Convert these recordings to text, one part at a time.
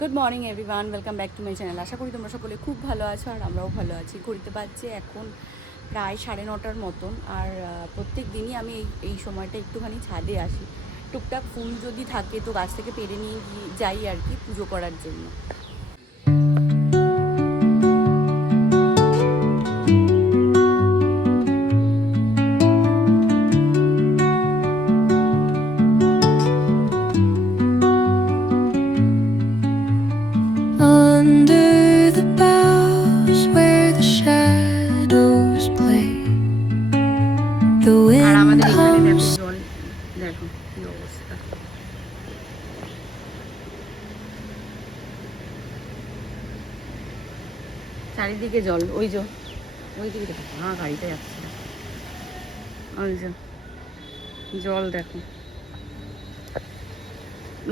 Good morning everyone welcome back to my channel আশা করি তোমরা সকলে খুব ভালো আছো আর আমরাও ভালো আছি। ঘুরতে পারছি এখন প্রায় সাড়ে নটার মতন আর প্রত্যেক দিনই আমি এই এই সময়টা একটুখানি ছাদে আসি। টুকটাক ফুল যদি থাকে তো গাছ থেকে পেরে নিয়ে যাই আর কি পুজো করার জন্য। আর আমাদের এখানে দেখো জল দেখো কি অবস্থা। চারিদিকে জল ওই যে ওই দিকে দেখো হ্যাঁ গাড়িটা যাচ্ছে। ওই যে জল দেখো।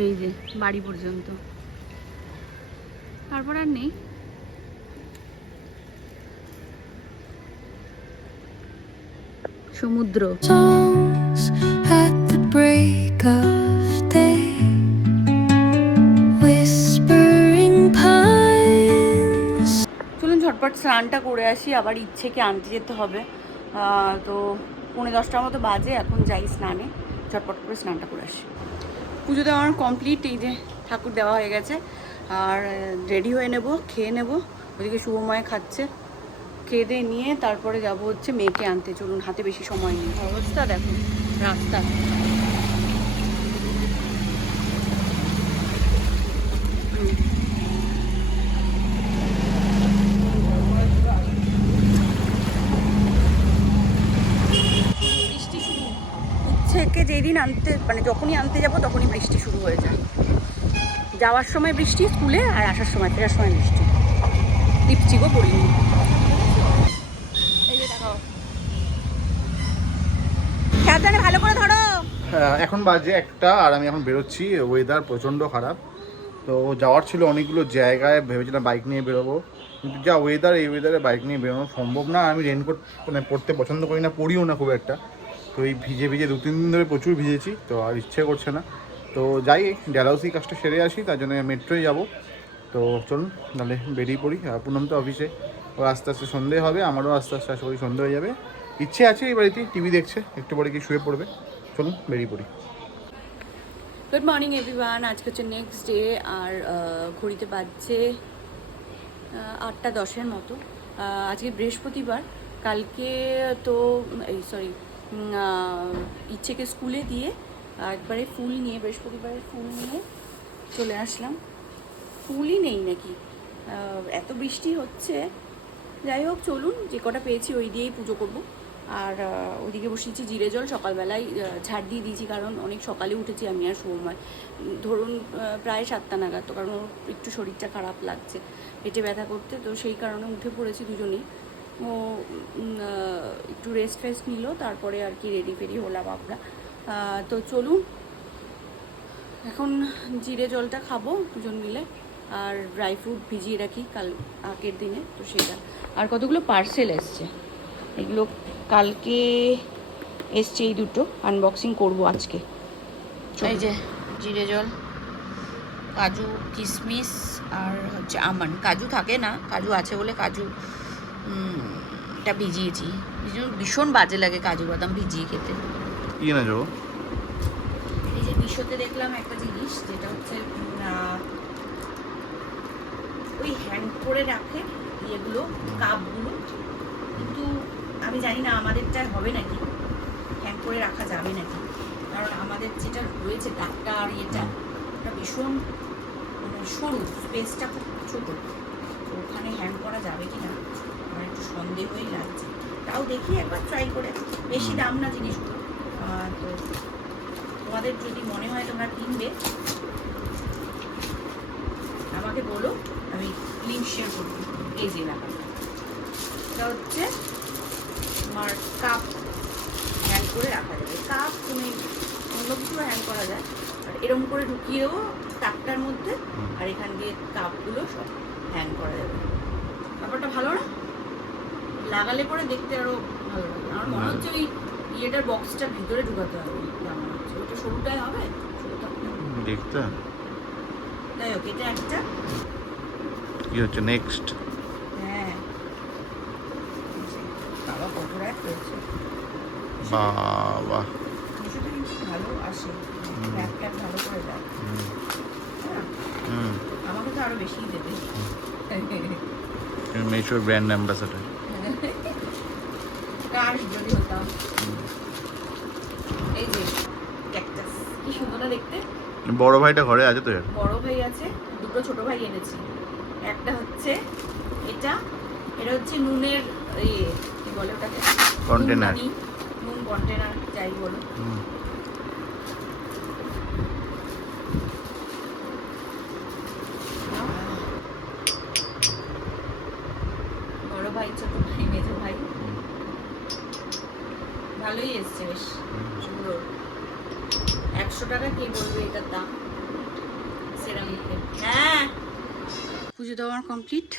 এই যে বাড়ি পর্যন্ত। তারপর আর নেই। Pines. চলুন ঝটপট স্নানটা করে আসি আবার ইচ্ছেকে আনতে যেতে হবে। তো পৌনে দশটার মতো বাজে এখন যাই স্নানে। ঝটপট করে স্নানটা করে আসি। পুজো দেওয়া আমার কমপ্লিট এই যে ঠাকুর দেওয়া হয়ে গেছে। আর রেডি হয়ে নেব খেয়ে নেব। ওদিকে শুভময় খাচ্ছে। খেয়ে দিয়ে নিয়ে তারপরে যাব হচ্ছে মেয়েকে আনতে। চলুন হাতে বেশি সময় নেই। অবস্থা দেখো রাস্তা। বৃষ্টি শুরু। থেকে যেই দিন আনতে মানে যখনই আনতে যাব তখনই বৃষ্টি শুরু হয়ে যায়। যাওয়ার সময় বৃষ্টি স্কুলে আর আসার সময় ফেরার সময় বৃষ্টি। লিপস্টিকও পরিনি এই যে দেখো খেয়াল ভালো করে ধরো। হ্যাঁ, এখন বাজে একটা আর আমি এখন বেরোচ্ছি। ওয়েদার প্রচণ্ড খারাপ। তো যাওয়ার ছিল অনেকগুলো জায়গায় ভেবেছিলাম বাইক নিয়ে বেরোবো। কিন্তু যা ওয়েদার এই ওয়েদারে বাইক নিয়ে বেরোনো সম্ভব না। আমি রেনকোট মানে পড়তে পছন্দ করি না পড়িও না খুব একটা। তো এই ভিজে ভিজে দু তিন দিন ধরে প্রচুর ভিজেছি তো আর ইচ্ছে করছে না। তো যাই ডেলাউসি কাজটা সেরে আসি তার জন্য মেট্রোয় যাব। তো চলুন তাহলে বেরিয়ে পড়ি। পুনম তো অফিসে ও আস্তে আস্তে সন্ধে হবে আমারও আস্তে আস্তে আশা করি সন্ধে হয়ে যাবে। ইচ্ছে আছে এই বাড়িতে, টিভি দেখছে, একটু পরে কি শুয়ে পড়বে। চলুন, বেরিয়ে পড়ি। গুড মর্নিং এভরিওয়ান আজকে হচ্ছে নেক্সট ডে আর ঘড়িতে বাজছে আটটা দশের মতো। আজকে বৃহস্পতিবার। কালকে তো, এই সরি ইচ্ছেকে স্কুলে দিয়ে, একবারে ফুল নিয়ে, বৃহস্পতিবারের ফুল নিয়ে চলে আসলাম। ফুলই নেই নাকি? এত বৃষ্টি হচ্ছে। যাই হোক, চলুন, যে কটা পেয়েছি ওই দিয়েই পুজো করব। আর আহ, ওইদিকে বসিয়েছি জিরে জল সকালবেলায় ঝাড় দিয়ে দিয়েছি কারণ অনেক সকালে উঠেছি আমি আর সময় ধরুন প্রায় সাতটা নাগাদ তো কারণ ওর একটু শরীরটা খারাপ লাগছে পেটে ব্যথা করতে তো সেই কারণে উঠে পড়েছি দুজনেই। ও একটু রেস্ট ফেস্ট নিল তারপরে আর কি রেডি ফেডি হলাম আমরা। তো চলুন এখন জিরে জলটা খাব দুজন মিলে আর ড্রাই ফ্রুট ভিজিয়ে রাখি কাল আগের দিনে তো সেটা। আর কতগুলো পার্সেল এসছে? এগুলো কালকে এসছে এই দুটো আনবক্সিং করব আজকে। এই যে জিরে জল কাজু কিশমিশ আর হচ্ছে আমান। কাজু থাকে না কাজু আছে বলে কাজু এটা ভিজিয়েছি। ভীষণ ভীষণ বাজে লাগে কাজু বাদাম ভিজিয়ে খেতে। কি না যাব এই যে মিশোতে দেখলাম একটা জিনিস যেটা হচ্ছে ওই হ্যান্ড করে রাখে ইয়েগুলো কাপগুলো। কিন্তু আমি জানি না আমাদেরটা হবে নাকি। হ্যান্ড করে রাখা যাবে নাকি। কারণ আমাদের যেটা রয়েছে ডাকটা আর ইয়েটা ওটা ভীষণ মানে সরু স্পেসটা খুব ছোটো। তো ওখানে হ্যাং করা যাবে কি না আমার একটু সন্দেহই লাগছে। তাও দেখি একবার ট্রাই করে। বেশি দাম না জিনিসগুলো। তো তোমাদের যদি মনে হয় তোমরা কিনবে আমাকে বলো আমি লিঙ্ক শেয়ার করব এই যে ব্যাপারটা। এটা হচ্ছে তোমার কাপ হ্যাং করে রাখা যাবে। কাপ তুমি অন্য কিছু হ্যাং করা যায়। আর এরকম করে ঢুকিয়ে দেবো কাপটার মধ্যে আর এখান দিয়ে কাপগুলো সব হ্যাং করা যাবে। ব্যাপারটা ভালো না? লাগালে পরে দেখতে আরও ভালো লাগে। আমার মনে হচ্ছে ওই ইয়েটার বক্সটা ভিতরে ঢুকাতে হবে। মনে হচ্ছে ওটা সরুটাই হবে দেখতে যাই হোক এটা একটা। কি হচ্ছে নেক্সট হ্যাঁ বাবা। হয়েছে কিন্তু ভালো আসে ব্যাগ ট্যাগ ভালো করে দেয়। হ্যাঁ, আমাকে তো আরও বেশিই দেবে। মেশোর ব্র্যান্ড অ্যাম্বাসাডার যদি হতাম। এই যে ক্যাকটাস কি সুন্দর না দেখতে? বড় ভাইটা ঘরে আছে তো বড় ভাই আছে দুটো ছোট ভাই এনেছি। একটা হচ্ছে এটা এটা হচ্ছে নুনের ইয়ে কি বলে ওটাকে. নুনদানি, নুন কন্টেনার যাই বলো। বড় ভাই ছোট ভাই মেজো ভাই। ভালোই এসছে বেশ। সুন্দর। একশো টাকা কে বলবে এটার দাম? সেরামিকের। হ্যাঁ। পুজো দেওয়া কমপ্লিট।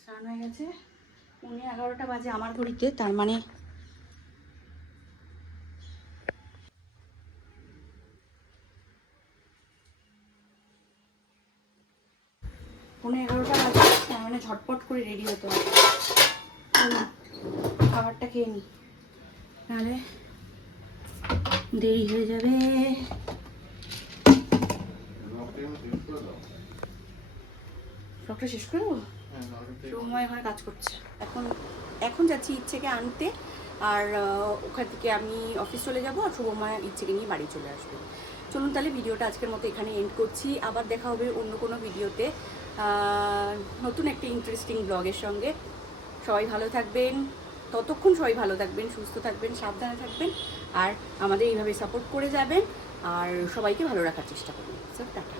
স্নান হয়ে গেছে। পৌনে এগারোটা বাজে আমার ঘড়িতে, তার মানে পৌনে এগারোটা বাজে, তার মানে ঝটপট করে রেডি হতে খাবারটা খেয়ে নি। নাহলে দেরি হয়ে যাবে। ফ্রকটা শেষ করে দেবো? সময় ওখানে কাজ করছে। এখন এখন যাচ্ছি ইচ্ছেকে আনতে আর ওখান থেকে আমি অফিস চলে যাব আর শুভময় ইচ্ছেকে নিয়ে বাড়ি চলে আসবে। চলুন তাহলে ভিডিওটা আজকের মতো এখানে এন্ড করছি। আবার দেখা হবে অন্য কোনো ভিডিওতে। নতুন একটা ইন্টারেস্টিং ব্লগের সঙ্গে। সবাই ভালো থাকবেন। ততক্ষণ সবাই ভালো থাকবেন সুস্থ থাকবেন সাবধানে থাকবেন আর আমাদের এইভাবে সাপোর্ট করে যাবেন। আর সবাইকে ভালো রাখার চেষ্টা করবেন। সব টাটা।